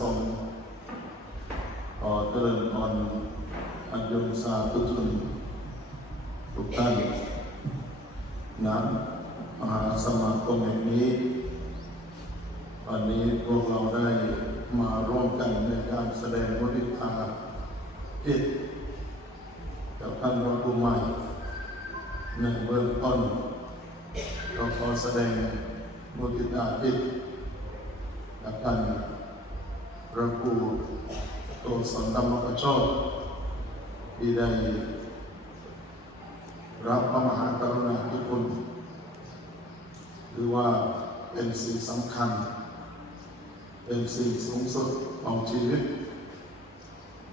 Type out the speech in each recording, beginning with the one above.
สงฆ์ขอเจริญพรอัญยมสาธุชนทุกท่านนะมหาสมาคมแห่งนี้นี้พวกเราได้มาร่วมกันในการแสดงวริธาจิตกับท่านพระครูใหม่ในเบื้องต้นเราขอแสดงมุติตาจิตกับท่านพระครูโตส นธรรมกโชคที่ได้รับพระมหากรุณาธิคุณหรือว่าเป็นสิ่งสำคัญ เป็นสิ่งสูงสุดของชีวิต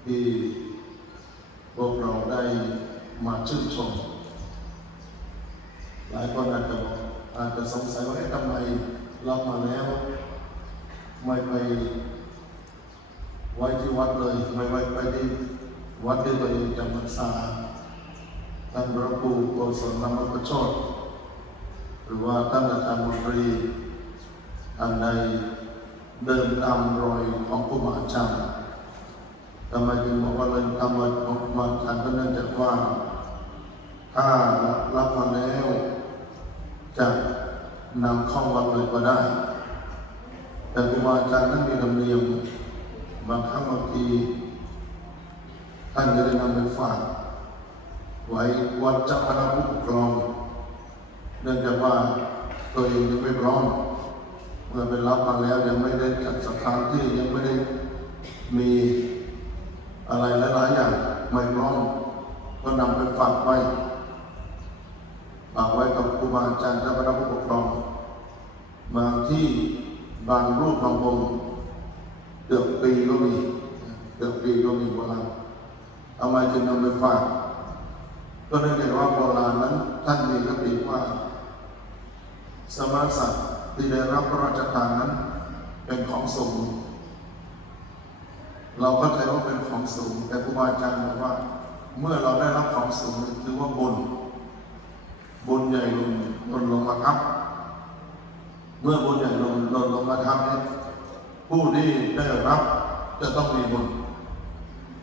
ที่พวกเราได้มาชื่นชม หลายคนอาจจะอาจจะสงสัยว่าทำไมรับมาแล้ว ไม่ไป ไว้ที่วัดเลยไม่ไว้ไปที่วัดที่เราอยู่จำพรรษาท่านพระครูโกศลธรรมประชดหรือว่าท่านอาจารย์มนตรีท่านใดเดินตามรอยของครูบาอาจารย์ทำไมจึงบอกว่าเดินตามรอยของครูบาอาจารย์ก็เนื่องจากว่าถ้ารับมาแล้วจะนำเข้าวัดเลยก็ได้ แต่ครูบาอาจารย์นั้นมีธรรมเนียม บางครั้งบางทีท่านจะได้นำไปฝากไว้วัดเจ้าคณะผู้ปกครอง เนื่องจากว่าตัวเองยังไม่พร้อมเมื่อไปรับมาแล้วยังไม่ได้จัดสถานที่ยังไม่ได้มีอะไรหลายๆอย่างไม่พร้อมก็นำไปฝากไว้ฝากไว้กับครูบาอาจารย์เจ้าคณะผู้ปกครองบางที่บางรูปบางองค์ เกือบปีก็มีเกือบปีก็มีโบราณทำไมจึงนำไปฝากก็เนื่องจากว่าโบราณนั้นท่านมีคติว่า สมาสัตว์ที่ได้รับพระราชทานนั้น เป็นของสูง เราก็ใจว่าเป็นของสูง แต่ครูบาอาจารย์บอกว่า เมื่อเราได้รับของสูงถือว่าบุญบุญใหญ่ลงลนลงมาทับ เมื่อบุญใหญ่ลงลนลงมาทับเนี่ย ผู้ที่ได้รับจะต้องมีบุญ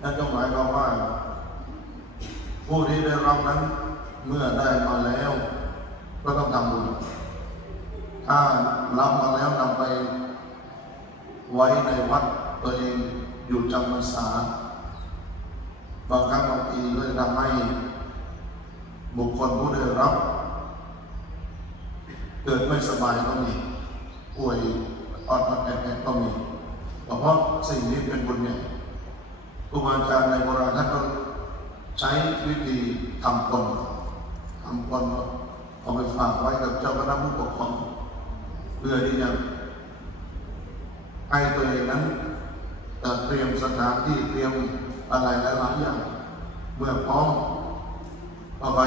นั่นก็หมายความว่า ผู้ที่ได้รับนั้นเมื่อได้มาแล้ว ก็ต้องทำบุญถ้ารับมาแล้วนำไป ไว้ในวัดตัวเองอยู่จำพรรษาบางครั้งบางทีก็จะทำให้บุคคลผู้ได้รับ เกิดไม่สบายก็มีป่วย อ่อนอดแอดก็มีเพราะสิ่งนี้เป็นบุญใหญ่ครูบาอาจารย์ในโบราณท่านก็ใช้วิธีทำตนทำตนเอาไปฝากไว้กับเจ้าคณะผู้ปกครองเพื่อที่จะให้ตัวเองนั้นเอ่อเตรียมสถานที่เตรียมอะไรหลายๆอย่างเมื่อพร้อมก็ไป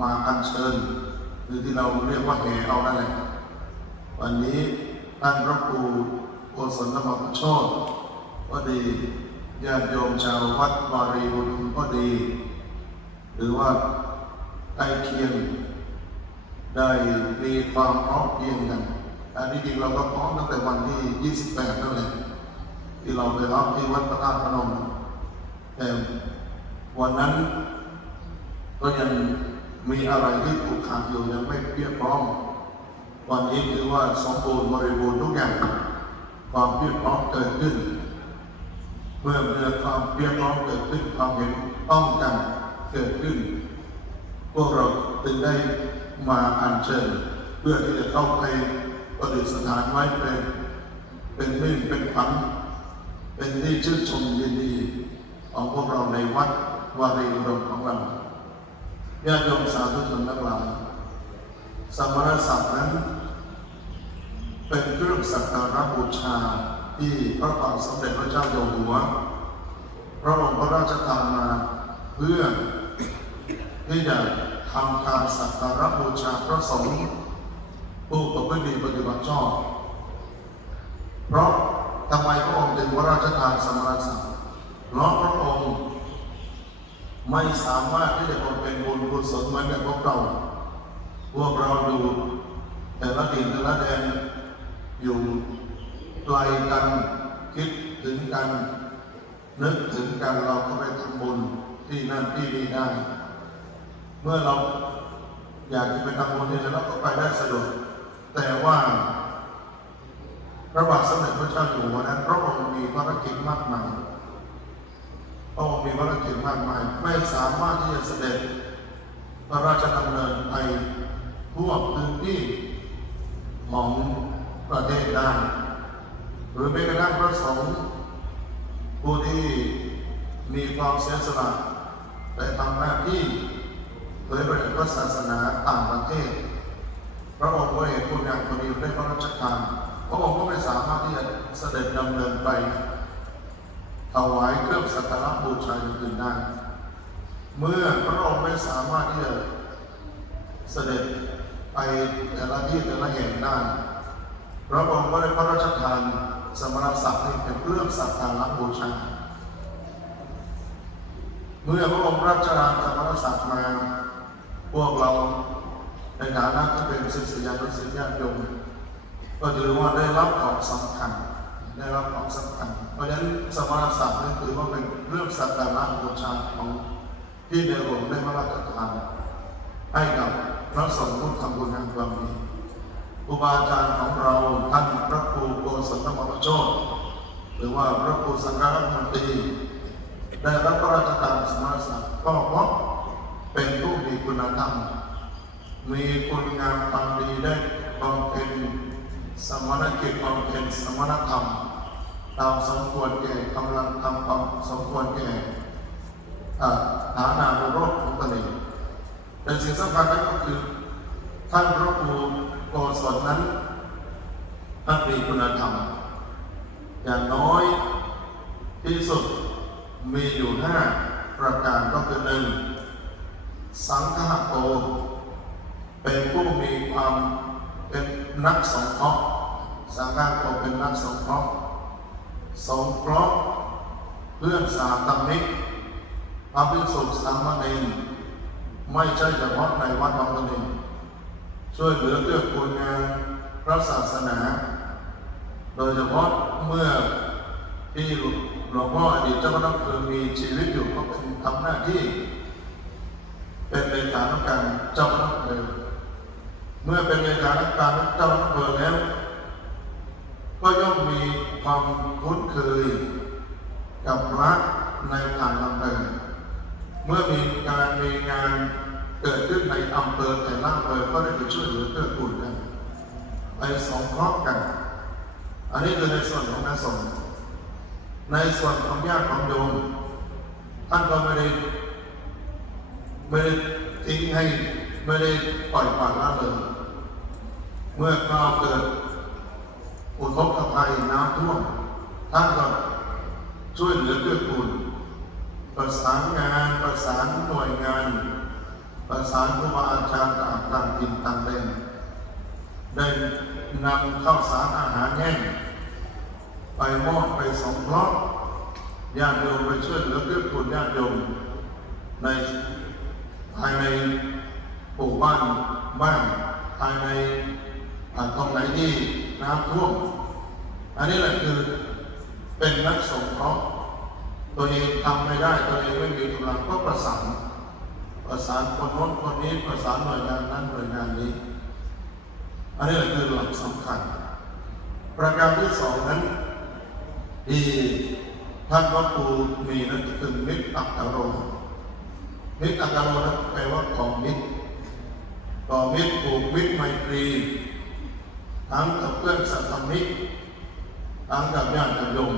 มาอัญเชิญหรือที่เราเรียกว่าแห่เอานั่นแหละวันนี้ ท่านพระครูโกศลธรรมปโชตก็ดีญาติโยมชาววัดวารีบุญก็ดี หรือว่าใกล้เคียงได้มีความพร้อมเพียงกัน อันนี้จริงเราก็พร้อมตั้งแต่วันที่ 28นั่นแหละที่เราไปรับที่วัดพระธาตุพนมแต่วันนั้นก็ยังมีอะไรที่ถูกขาดอยู่ยังไม่เพียบพร้อม วันนี้ถือว่าสมบูรณ์บริบูรณ์ทุกอย่าง ความเพียบพร้อมเกิดขึ้น เมื่อเมื่อความเพียบพร้อมเกิดขึ้นความเห็นต้องกันเกิดขึ้น พวกเราจึงได้มาอัญเชิญ เพื่อที่จะเข้าไปประดิษฐานไว้เป็นเป็นมิ่งเป็นขวัญเป็นที่ชื่นชมยินดีของพวกเราในวัดวารีอุดมของเราญาติโยมสาธุชนทั้งหลายสมณศักดิ์นั้น เป็นเครื่องสักการะบูชาที่พระบาทสมเด็จพระเจ้าอยู่หัว พระองค์พระราชทานมาเพื่อที่จะทำการสักการะบูชาพระสงฆ์ผู้ประพฤติดีปฏิบัติชอบ เพราะทำไมพระองค์จึงพระราชทานสมณศักดิ์เพราะพระองค์ไม่สามารถที่จะบำเพ็ญบุญกุศลเหมือนกับพวกเรา พวกเราอยู่แต่ละดินแต่ละแดน อยู่ไกลกันคิดถึงกัน นึกถึงกันเราก็ไปทำบุญที่นั่นที่นี่ได้เมื่อเราอยากจะไปทำบุญเนี่ยเราก็ไปได้สะดวกแต่ว่าพระบาทสมเด็จพระเจ้าอยู่หัวนั้นพระองค์มีภารกิจมากมายพระองค์มีภารกิจมากมาย ไม่สามารถที่จะเสด็จพระราชดำเนินไปทั่วพื้นที่ของ ประเทศได้หรือแม้กระทั่งพระสงฆ์ผู้ที่มีความเสียสละแต่ทำหน้าที่เผยแผ่พระศาสนาต่างประเทศ พระองค์ก็เห็นคุณงามคนนี้ได้พระราชทานพระองค์ก็ไม่สามารถที่จะเสด็จดำเนินไปถวายเครื่องสักการะบูชาอย่างอื่นได้ เมื่อพระองค์ไม่สามารถที่จะเสด็จไปแต่ละที่แต่ละแห่งได้ พระองค์ก็ได้พระราชทานสมณศักดิ์ให้เป็นเรื่องสักการะบูชา เมื่อพระองค์รับชานสมณศักดิ์มา พวกเราในฐานะที่เป็นศิษยานุศิษยาโยมก็ถือว่าได้รับของสำคัญได้รับของสำคัญ เพราะฉะนั้นสมณศักดิ์นี่ถือว่าเป็นเรื่องสักการะบูชาของที่ในหลวงได้พระราชทานให้กับพระสงฆ์ผู้ทำบุญงานความดี ครูบาอาจารย์ของเราท่านพระครูโกศลธรรมประโชตหรือว่าพระครูสังฆรัฐมนตรีได้รับพระราชทานสมณศักดิ์ก็เพราะเป็นผู้มีคุณธรรม มีคุณงามความดีได้บำเพ็ญสมณกิจบำเพ็ญสมณธรรม ตามสมควรแก่กำลังทำความสมควรแก่ฐานานุโรคของตนเองแต่สิ่งสำคัญนั้นก็คือท่านพระครู โกศลนั้นท่านมีคุณธรรม อย่างน้อยที่สุดมีอยู่ห้าประการก็คือหนึ่งสังฆะโตเป็นผู้มีความเป็นนักสงเคราะห์สังฆะโตเป็นนักสงเคราะห์สงเคราะห์เพื่อนสาธมิกพระภิกษุสามเณรไม่ใช่เฉพาะในวัดบางตะเน ช่วยเหลือเกื้อกูลงานพระศาสนา โดยเฉพาะเมื่อที่หลวงพ่ออดีตเจ้าคณะอำเภอมีชีวิตอยู่ก็เป็นทำหน้าที่ เป็นเลขานุการเจ้าคณะอำเภอเมื่อเป็นเลขานุการเจ้าคณะอำเภอแล้ว ก็ย่อมมีความคุ้นเคยกับพระในทางอำเภอเมื่อมีการมีงาน เกิดขึ้นในอำเภอแต่ละอำเภอก็ได้ไปช่วยเหลือเกื้อกูลกันไปสองคราะห์กัน อันนี้คือในส่วนของนสงฆ์ในส่วนของญาติของโยมท่านก็ไม่ได้ไม่ได้ทิ้งให้ไม่ได้ปล่อยปละละเลย เมื่อคราวเกิดอุทกภัยน้ำท่วมท่านก็ช่วยเหลือเกื้อกูลประสานงานประสานหน่วยงาน ประสานครูบาอาจารย์ต่างต่างถิ่นต่างแดนได้นำข้าวสารอาหารแห้งไปมอบไปสองเคราะห์ญาติโยมไปช่วยเหลือเกื้อกูลญาติโยมในภายในหมู่บ้านบ้านภายในอ่าตรงไหนที่น้ำท่วม อันนี้แหละคือเป็นนักสงเคราะห์ตัวเองทำไม่ได้ตัวเองไม่มีกำลังก็ประสาน ประสานคนโน้นคนนี้ประสานหน่วยงานนั้นหน่วยงานนี้ อันนี้แหละคือหลักสำคัญ ประการที่สองนั้นที่ท่านพระครูมีนั่นก็คือมิตรอักขโรมิตรอักขโรนั้นแปลว่าของมิตรต่อมิตรผูกมิตรไมตรีทั้งกับเพื่อนสัตมิตรทั้งกับญาติโยม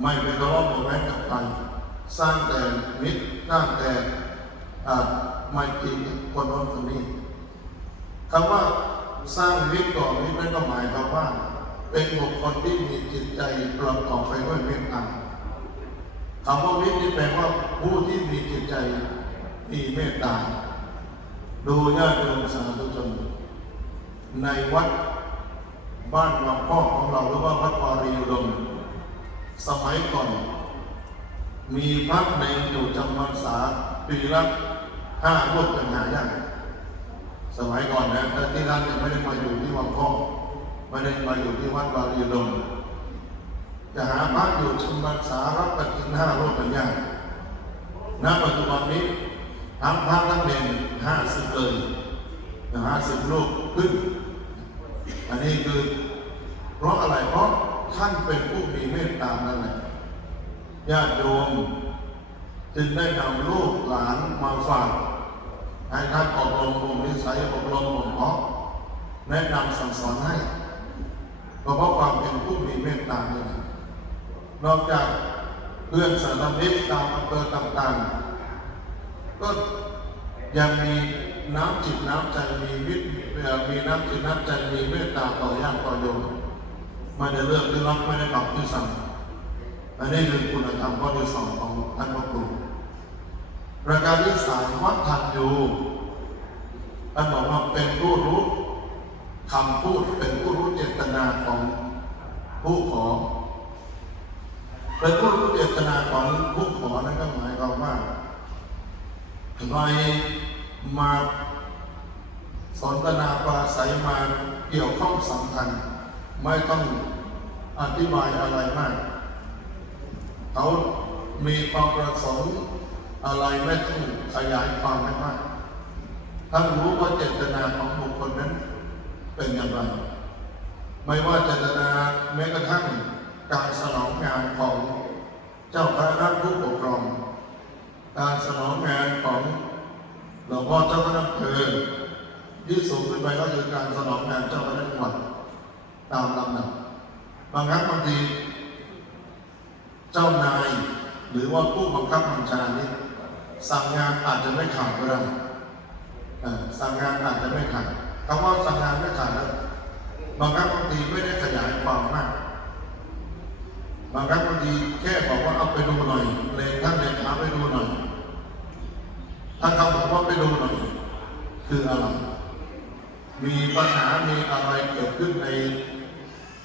ไม่ไปทะเลาะเบาแว้งกับใครสร้างแต่มิตรสร้างแต่ ไมตรีกับคนโน้นคนนี้คำว่าสร้างมิตรต่อมิตรนั่นก็หมายความว่า เป็นบุคคลที่มีจิตใจประกอบไปด้วยเมตตาคำว่ามิตรนี่แปลว่าผู้ที่มีจิตใจมีเมตตา ดูญาติโยมสาธุชนในวัดบ้านหลวงพ่อของเราหรือว่าวัดวารีอุดมสมัยก่อน มีพระในอยู่จำพรรษาปีละ ห้ารูปเป็นหายากสมัยก่อนนะแต่ที่ร้านยังไม่ได้มาอยู่ที่วังพ่อไม่ได้มาอยู่ที่วัดวารีอุดมจะหาพระอยู่ชมพรรษารับปฏิทินห้ารูปเป็นยากณปัจจุบันนี้ทั้งพระทั้งเนรห้าสิบเลยห้าสิบรูปขึ้น อันนี้คือ เพราะอะไรเพราะท่านเป็นผู้มีเมตตานั่นแหละญาติโยมจึงได้นำลูกหลานมาฝาก ให้ท่านอบรมบ่มนิสัยอบรมบ่มเพาะแนะนำสั่งสอนให้เพราะความเป็นผู้มีเมตตาเนี่ยนอกจากเพื่อนสารมิตรตามอำเภอต่างๆ ก็ยังมีน้ำจิตน้ำใจมีวิตเอ่อมีน้ำจิตน้ำใจมีเมตตาต่อญาติต่อโยมไม่ได้เลือกหรือรับไม่ได้ปรับที่สั่งอันนี้คือคุณธรรมข้อที่สองของท่านพระครู ประการที่สามวัดทันยูท่านบอกว่าเป็นผู้รู้คำพูดเป็นผู้รู้เจตนาของผู้ขอ เป็นผู้รู้เจตนาของผู้ขอนั่นก็หมายความว่าใครมาสนทนาปราศัยมาเกี่ยวข้องสำคัญ ไม่ต้องอธิบายอะไรมาก เขามีความประสงค์ อะไรไม่ต้องขยายความให้มากท่านรู้ว่าเจตนาของบุคคลนั้นเป็นอย่างไร ไม่ว่าเจตนาแม้กระทั่งการสนองงานของเจ้าคณะผู้ปกครอง การสนองงานของหลวงพ่อเจ้าคณะอำเภอที่สูงขึ้นไปก็คือการสนองงานเจ้าคณะจังหวัดตามลำดับบางครั้งบางทีเจ้านายหรือว่าผู้บังคับบัญชานี้ สั่งงานอาจจะไม่ขาดก็ได้สั่งงานอาจจะไม่ขาดคำว่าสั่งงานไม่ขาดนั้นบางครั้งบางทีไม่ได้ขยายความมากบางครั้งบางทีแค่บอกว่าเอาไปดูหน่อยเลยท่านเลขาไปดูหน่อยถ้าเขาบอกว่าไปดูหน่อย คืออะไร มีปัญหามีอะไรเกิดขึ้นใน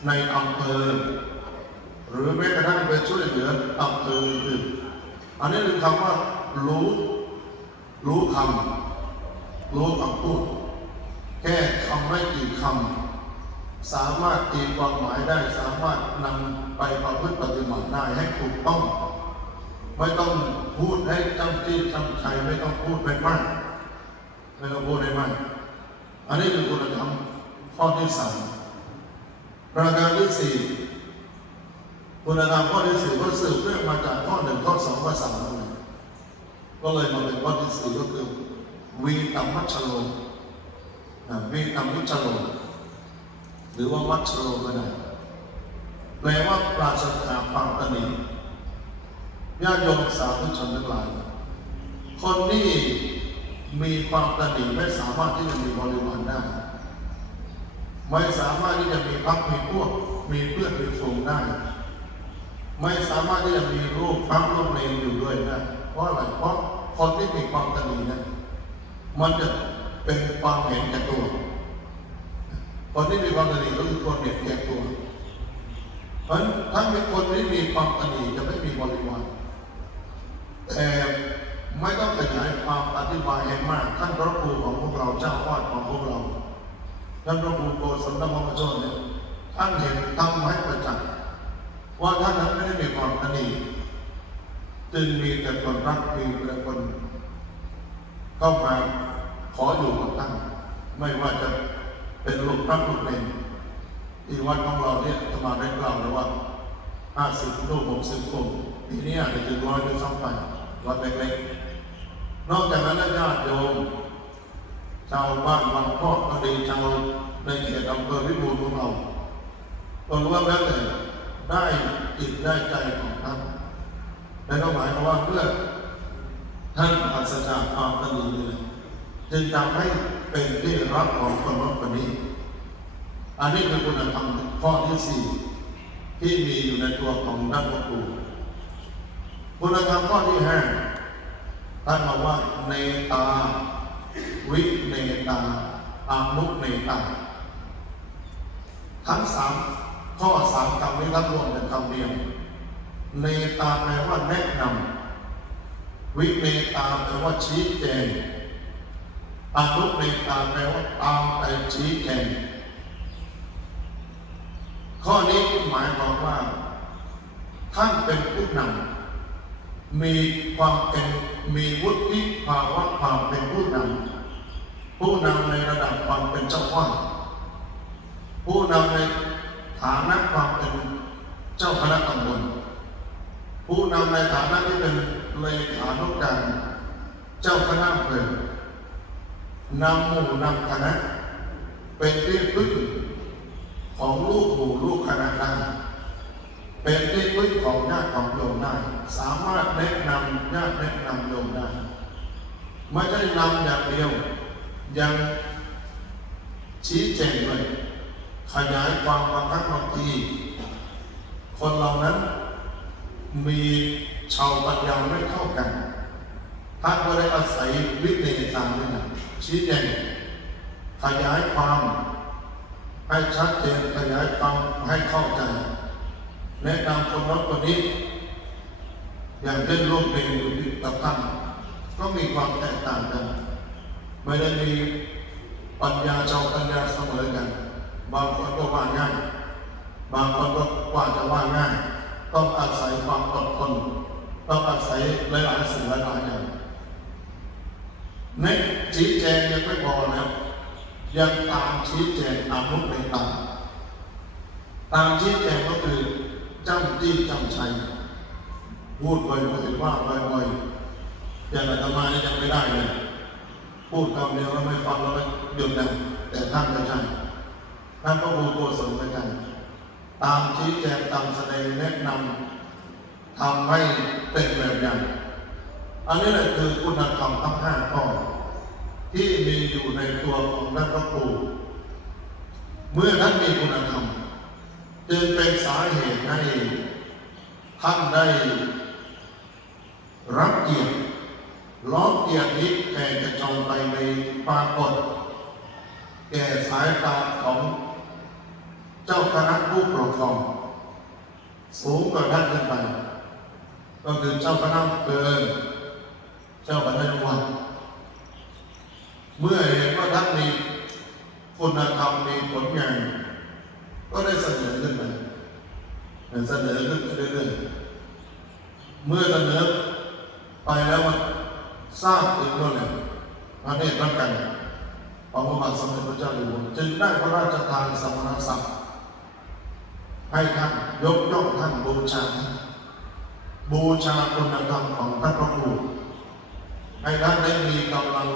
ในอำเภอหรือแม้กระทั่งไปช่วยเหลืออำเภออื่นอันนี้คือคำว่า รู้ รู้คำรู้คำพูดแค่คำไม่กี่คำสามารถตีความหมายได้สามารถนำไปประพฤติปฏิบัติได้ให้ถูกต้อง ไม่ต้องพูดให้จำจี้จำชัยไม่ต้องพูดไปมากไม่ต้องพูดให้มากอันนี้คือคุณธรรมข้อที่สามประการที่สี่คุณธรรมข้อที่สี่ก็สืบเนื่องมาจากข้อหนึ่งข้อสองข้อสามนั่นเอง ก็เลยมาเป็นข้อที่สี่ก็คือวีตัมมัชโลนะวีตัมมิชโลหรือว่ามัชโลก็ได้แปลว่าปราศจากความตนีญาติโยมสาธุชนทั้งหลาย คนที่มีความตนีไม่สามารถที่จะมีบริวารได้ ไม่สามารถที่จะมีพักมีพวก มีเพื่อนมีฝูงได้ ไม่สามารถที่จะมีรูปพระรูปเลนอยู่ด้วยได้ เพราะอะไรเพราะ คนที่มีความตนีนี่ยมันจะเป็นความเห็นแก่ตัว คนที่มีความตนีก็คือคนเห็นแก่ตัว เพราะฉะนั้นถ้าเป็นคนที่มีความตนีจะไม่มีบริวารแต่ไม่ต้องขยายความอธิบายให้มากท่านพระครูของพวกเราเจ้าวาดของพวกเราท่านพระครูโกศลธรรมวโชนเนี่ยท่านเห็นทำให้ประจักษ์ว่าท่านนั้นไม่ได้มีความตนี จึงมีแต่คนรักมีแต่คนเข้ามาขออยู่กับท่านไม่ว่าจะเป็นลูกพระลูกเนรที่วัดของเราเนี่ยจะมาได้กล่าวเลยว่าห้าสิบลูกหกสิบคนปีนี้อาจจะถึงร้อยด้วยซ้ำไปวัดเล็กๆนอกจากนั้นแล้วญาติโยมชาวบ้านบางพ่อก็ดีชาวในเขตอำเภอพิบูลของเราก็รู้ว่าแล้วแต่ได้จิตได้ใจของท่าน และก็หมายความว่าเมื่อท่านปราศจากความตนีนี่แหละจึงทำให้เป็นที่รักของคนรักคนนี้ อันนี้คือคุณธรรมข้อที่สี่ที่มีอยู่ในตัวของนักพระครูคุณธรรมข้อที่ห้าท่านบอกว่าเนตา วิเนตาอามุเนตา ทั้งสามข้อสามคำนี้รับรวมเป็นคำเดียว เนตาแปลว่าแนะนำวิเนตาแปลว่าชี้แจงอานุเนตาแปลว่าตามไปชี้แจงข้อนี้หมายความว่า ท่านเป็นผู้นำมีความเป็นมีวุฒิภาวะความเป็นผู้นำผู้นำในระดับความเป็นเจ้าว่าผู้นำในฐานะความเป็นเจ้าคณะตำบล ผู้นำในฐานะที่เป็นเลขานุการเจ้าคณะอำเภอนำหมู่นำคณะ เป็นที่พึ่งของลูกหมู่ลูกคณะได้เป็นที่พึ่งของญาติของโยมได้ สามารถแนะนำญาติแนะนำโยมได้ไม่ใช่นำอย่างเดียว ยังชี้แจงเลยขยายความบางครั้งบางทีคนเหล่านั้น มีชาวปัญญาไม่เท่ากันท่านก็ได้อาศัยวิธีทางนี้นะชี้แจงขยายความให้ชัดเจนขยายความให้เข้าใจแนะนำคนนั้นคนนี้ อย่างเช่นร่วมเพลงอยู่กับท่านก็มีความแตกต่างกัน ไม่ได้มีปัญญาชาวปัญญาเสมอกัน บางคนก็ว่าง่าย บางคนก็ว่าจะว่าง่าย ต้องอาศัยความอดทนต้องอาศัยหลายๆสิ่งหลายๆอย่างเน็ตชี้แจงยังไม่พอแล้วยังตามชี้แจงอนุในตามตามชี้แจงก็คือจำจี้จำชัยพูดบ่อยๆว่าบ่อยๆอย่างไรทำไมยังไม่ได้เลยพูดคำเดียวแล้วไม่ฟังแล้วไม่หยุดนะแต่ท่านไม่ใช่ท่านก็บูโกศลไปกัน ตามชี้แจงตามแสดงแนะนำทำให้เป็นแบบอย่างอันนี้แหละคือคุณธรรมทั้งห้าข้อที่มีอยู่ในตัวของท่านพระครูเมื่อท่านมีคุณธรรมจึงเป็นสาเหตุให้ท่านได้รับเกียรติล้อมเกียรตินี้แก่จะจองไปในปรากฏ แก่สายตาของ เจ้าคณะผู้ปกครอง สูงกว่าท่านขึ้นไป ก็คือเจ้าคณะอำเภอเจ้าคณะจังหวัดเมื่อเห็นว่าท่านมีคุณธรรมมีผลงานก็ได้เสนอขึ้นมาเสนอขึ้นเรื่อยๆเมื่อเสนอไปแล้วมันทราบถึงแล้วเนี่ยพระเนตรรับกันของพระบาทสมเด็จพระเจ้าอยู่หัวจึงได้พระราชทานสมณศักดิ์ ให้ท่านยกย่องท่านบูชา บูชาคุณธรรมของพระครูให้ท่านได้มีกำลัง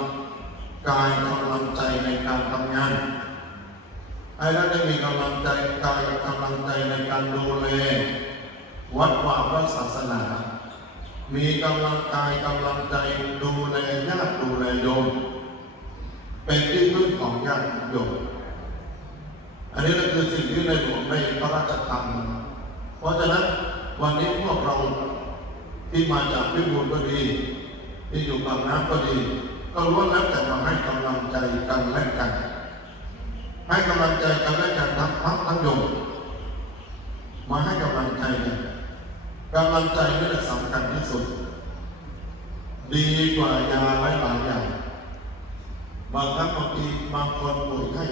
กายกำลังใจในการทำงาน ให้ท่านได้มีกำลังใจกายกำลังใจในการดูแลวัดวาพระศาสนา มีกำลังกายกำลังใจดูแลญาติดูแลโยมเป็นที่พึ่งของญาติโยม อันนี้ก็คือสิ่งที่ในหลวงได้พระราชทานมเพราะฉะนั้นวันนี้พวกเราที่มาจากพิบูลก็ดี ที่อยู่ปากน้ำก็ดี ก็ล้วนแล้วแต่มาให้กำลังใจกันและกัน ให้กำลังใจกันและกันทั้งพระทั้งโยมมาให้กำลังใจกันกำลังใจนี่แหละสำคัญที่สุด ดีกว่ายาหลายหลายอย่างบางครั้งบางทีบางคนป่วยไข้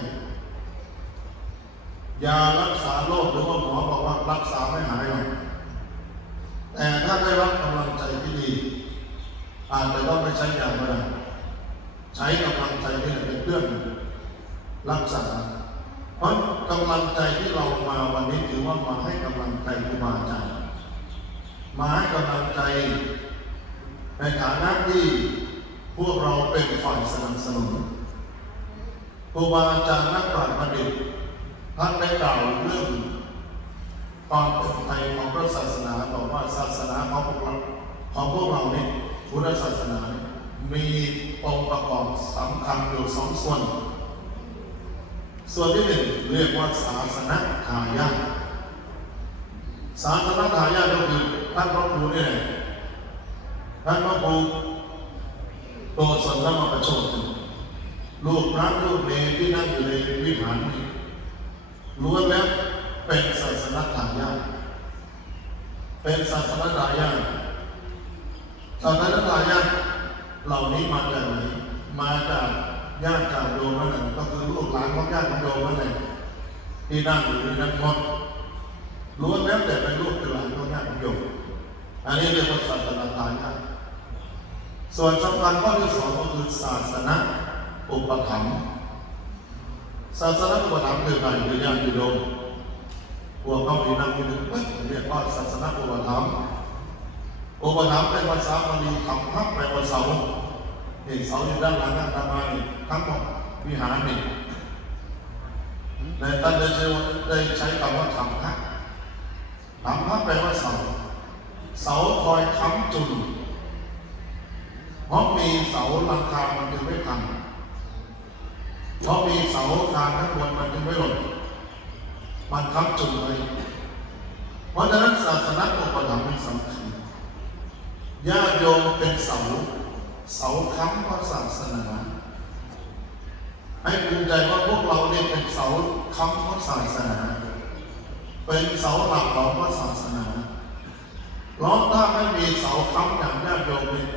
ยารักษาโรคหรือว่าหมอบอกว่ารักษาไม่หายหรอกแต่ถ้าได้รับกำลังใจที่ดี อาจจะต้องไม่ใช้ยาก็ได้ใช้กำลังใจนี่แหละเป็นเครื่องรักษา เพราะกำลังใจที่เรามาวันนี้ถือว่ามาให้กำลังใจครูบาอาจารย์มาให้กำลังใจ ในฐานะที่พวกเราเป็นฝ่ายสนับสนุนครูบาอาจารย์นักปราชญ์บัณฑิต ท่านได้กล่าวเรื่องความเป็นไทยของพระศาสนาบอกว่าศาสนาของพวกเราของพวกเราเนี่ยพุทธศาสนาเนี่ยมีองค์ประกอบสำคัญอยู่สองส่วน ส่วนที่หนึ่งเรียกว่าศาสนาทายาทศาสนาทายาทก็คือท่านพระครูนี่แหละท่านพระครูโตสนธรรมประชดลูกพระลูกเนรที่นั่งอยู่ในวิหารนี้ ล้วนแล้วเป็นศาสนาทายาเป็นศาสนาทายาศาสนาทายาเหล่านี้มาจากไหนมาจากญาติจากโยมนั่นแหละก็คือลูกหลานของญาติของโยมนั่นแหละที่นั่งอยู่ในนั้นหมดล้วนแล้วแต่เป็นลูกเป็นหลานของญาติโยมอันนี้เรียกว่าศาสนาทายาส่วนสำคัญข้อที่สองก็คือศาสนาอุปถัมภ์ ศาสนาอุปถัมภ์คืออะไรคือญาติโยมพวกเขามีนั่งอยู่นึงเอ้ยเรียกว่าศาสนาอุปถัมภ์อุปถัมภ์เป็นภาษาบาลีคำพักแปลว่าเสาเอกเสาอยู่ด้านหลังนั่นตามมทั้งหมดวิหารนี่ในท่านได้ใช้ได้ใช้คำว่าคำพักคำพักแปลว่าเสาเสาคอยค้ำจุนเพราะมีเสาหลังคามันจึงไม่พัง เพราะมีเสาคานข้างบนมันจึงไม่หล่นมันค้ำจุนไว้เพราะฉะนั้นศาสนาอุปถัมภ์เป็นสำคัญญาติโยมเป็นเสา เสาค้ำพระศาสนา ให้ภูมิใจว่าพวกเราเนี่ยเป็นเสาค้ำพระศาสนา เป็นเสาหลักของพระศาสนาเพราะถ้าไม่มีเสาค้ำอย่างญาติโยมเนี่ย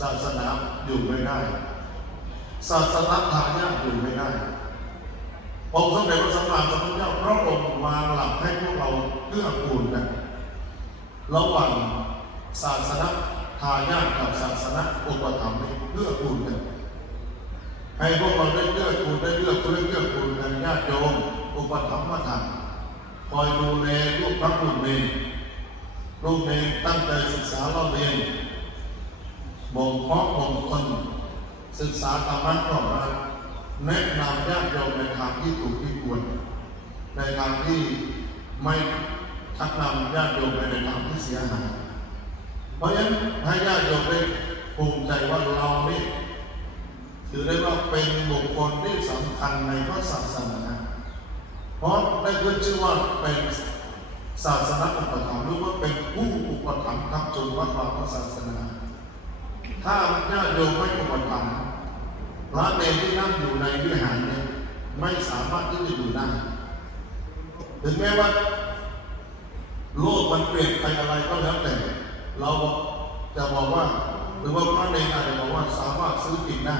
ศาสนาอยู่ไม่ได้ ศาสนาทายาทอยู่ไม่ได้องค์สมเด็จพระสัมมาสัมพุทธเจ้าพระองค์วางหลักให้พวกเราเพื่อกูลกันระหว่างศาสนาทายาทกับศาสนาอุปถัมภ์เพื่อกูลกันให้พวกเราได้เลือกกูลได้เลือกเพื่อเลือกกูลกันญาติโยมอุปถัมภ์มาทำคอยดูแลลูกพระลูกเนรลูกเองตั้งใจศึกษาเราเรียนบ่มเพาะบ่มคน ศึกษาธรรมะก่อนมาแนะนำญาติโยมในทางที่ถูกที่ควร ในทางที่ไม่ชักนำญาติโยมไปในทางที่เสียหายเพราะฉะนั้นให้ญาติโยมได้ภูมิใจว่าเรานี่ถือได้ว่าเป็นบุคคลที่สำคัญในพระศาสนา เพราะได้ขึ้นชื่อว่าเป็นศาสนาอุปถัมภ์หรือว่าเป็นผู้อุปถัมภ์ทับจนวัดวาพระศาสนา ถ้าญาติโยมไม่อุปถัมภ์ พระเนรที่นั่งอยู่ในวิหารเนี่ยไม่สามารถที่จะอยู่ได้ถึงแม้ว่า โลกมันเปลี่ยนไปอะไรก็แล้วแต่ เราจะบอกว่า หรือว่าพระเนรอาจจะบอกว่าสามารถซื้อกินได้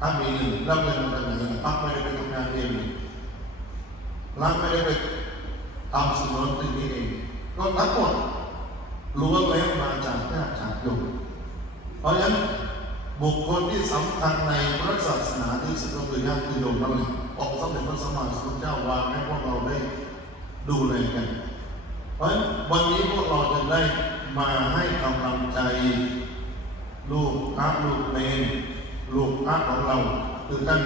ถ้ามีหนึ่งแล้วเงินมันจะไหนพักไม่ได้ไปทำงานเองร้านไม่ได้ไปตามสมนตินี้เองก็ทั้งหมดล้วนแล้วมาจากญาติจากโยมเพราะฉะนั้น บุคคลที่สำคัญในพระศาสนาที่สุดก็คือญาติโยมนั่นเององค์สมเด็จพระสัมมาสัมพุทธเจ้าวางให้พวกเราได้ดูแลกัน เพราะวันนี้พวกเราจะได้มาให้กำลังใจ ลูกพระลูกเนรลูกพระของเรา คือท่าน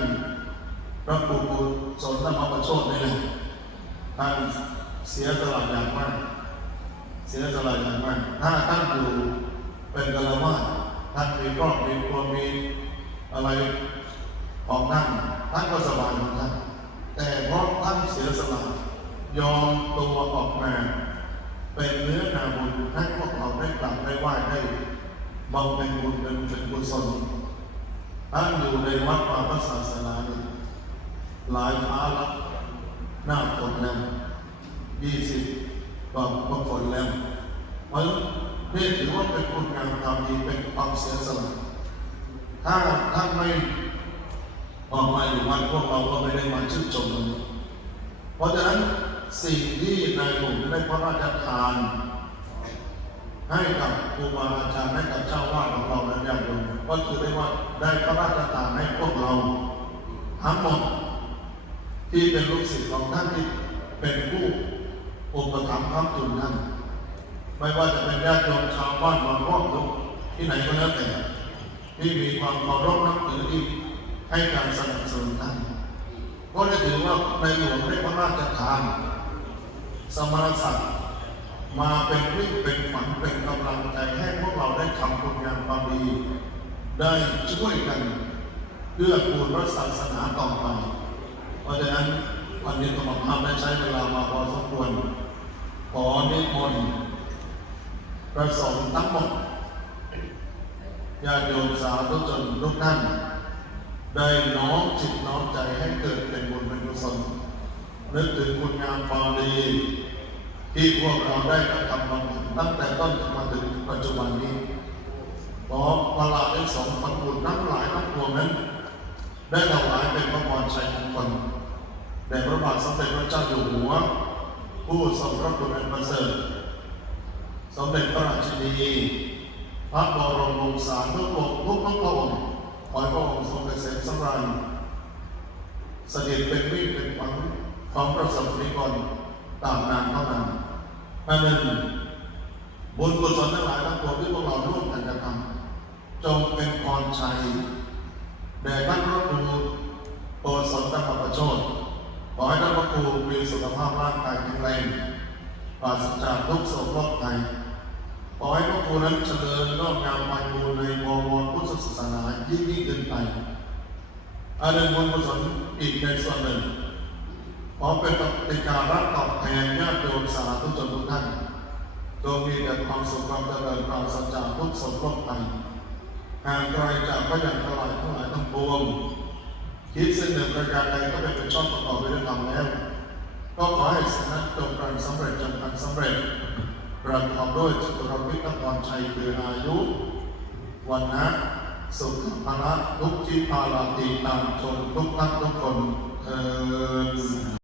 พระปู่กุศลธรรมประโชดนี่แหละท่านเสียสละอย่างมาก เสียสละอย่างมาก ถ้าท่านอยู่เป็นกะละว่า ท่านมีครอบมีครัวมีอะไรของท่านท่านก็สบายของท่านแต่เพราะท่านเสียสละยอมตัวออกมา เป็นเนื้อนาบุญให้พวกเราได้กลับได้ไหว้ได้บำเพ็ญบุญเป็นเป็นกุศลท่านอยู่ในวัดป่าพระศาสนานี่หลายฟ้าละหน้าฝนแล้วยี่สิบกว่าพฝนแล้วเพราะ นี่ถือว่าเป็นคุณงามความดีเป็นความเสียสละถ้าท่านไม่ออกมาอยู่วัดพวกเราก็ไม่ได้มาชื่นชมมันเพราะฉะนั้นสิ่งที่ในหลวงได้พระราชทาน ให้กับครูบาอาจารย์ให้กับเจ้าวาดของเรานั้นญาติโยมก็คือได้ว่าได้พระราชทานให้พวกเรา ทั้งหมดที่เป็นลูกศิษย์ของท่านที่เป็นผู้อุปถัมภ์ค้ำจุนท่าน ไม่ว่าจะเป็นญาติโยมชาวบ้านมาร่วมทุกที่ไหนก็แล้วแต่ที่มีความเคารพนับถือที่ให้การสนับสนุนท่านก็ได้ถือว่าในหลวงได้พระราชทานสมณศักดิ์มาเป็นวิ่งเป็นฝันเป็นกำลังใจให้พวกเราได้ทำคุณงามความดี ได้ช่วยกันเพื่อปูนพระศาสนาต่อไป เพราะฉะนั้นวันนี้ธรรมภาพได้ใช้เวลามาพอสมควรขอนิมนต์ ประสงค์ทั้งหมดญาติโยมสาธุชนทุกท่านได้น้อมจิตน้อมใจให้เกิดเป็นบุญเป็นกุศลนึกถึงคุณงามความดี ที่พวกเราได้กระทำมาตั้งแต่ต้นมาถึงปัจจุบันนี้ขอพระลาได้สองพันบุญทั้งหลายทั้งปวงนั้น ได้ถวายเป็นพระพรชัยมงคลแด่พระบาทสมเด็จพระเจ้าอยู่หัว ผู้ผู้ทรงพระคุณอันประเสริฐ สมเด็จพระราชินีพระบรมวงศานุวงศ์ทุกพระองค์ขอพระองค์ทรงเกษมสำราญเสด็จเป็นวิ่งเป็นฝังของประสบนิกรตามนานเท่านานอันหนึ่งบุญกุศลทั้งหลายทั้งปวงที่พวกเราร่วมกันกระทำจงเป็นพรชัยแด่ท่านพระครูโอสถธรรมประโชดขอให้ท่านพระครูมีสุขภาพร่างกายแข็งแรงปราศจากทุกโศกโรคภัย อให้พระครูนั้นเจริญงอกงามไปบูรในวรวรพุทธศาสนายิ่งยิ่งขึ้นไปอันหนึ่งบุญกุศลอีกในส่วนหนึ่งขอเป็นปฏิการรับตอบแทนญาติโยมสาธุชนทุกท่านจงมีแต่ความสุขความเจริญปราศจากทุกโศกโรคภัยห่างไกลจากพระยันตรายทั้งหลายทั้งปวงคิดเสิ่งหนึ่งประการใดก็เป็นชอบประกอบไปด้วยธรรมแล้ว ก็ขอให้สนั้นจงการสำเร็จจงการสำเร็จ ประกอบด้วยจตุรวิทย์พรชัยคืออายุ วันนะสุขภาระทุกทิพาลาตีตามชนทุกท่านทุกคนเออ